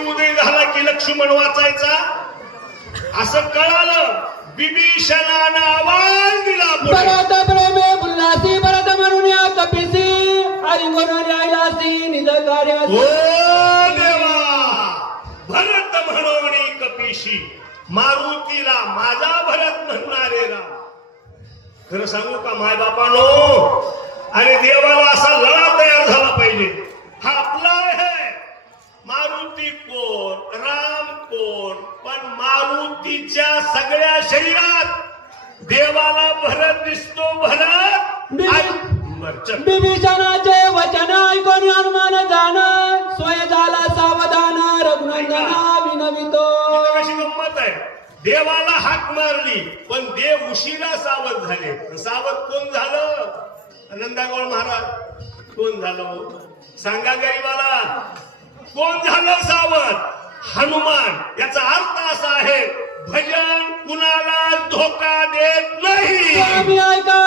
उदय झाला की लक्ष्मण वाचायचा असं कळालं. बिभीषणानं आवाज दिला पुढे. भरत प्रेमे बुल्लासी भरत म्हणून या कपिसी हरी म्हणून यायलासी निज कार्य ओ देवा, भरत म्हणून कपिशी, मारुतीला माझा भरत म्हणणारे राम. खरं सांगू का माय बापानो, आणि देवाला असा लढा तयार झाला पाहिजे. हा आपला आहे. मारुती कोण, राम कोण, पण मारुतीच्या सगळ्या शरीरात देवाला भरत दिसतो. भरत विभीषणाचे वचन ऐकून हनुमान जाण स्वय झाला सावधान रघुनंदना विनवितो. कशी गंमत आहे. देवाला हाक मारली पण देव उशिरा सावध झाले. सावध कोण झालं? नंदागोळ महाराज कोण झालं सांगा गरीबाला. कोण झालं सावध? हनुमान. याचा अर्थ असा आहे, भजन कुणाला धोका देत नाही. स्वामी ऐका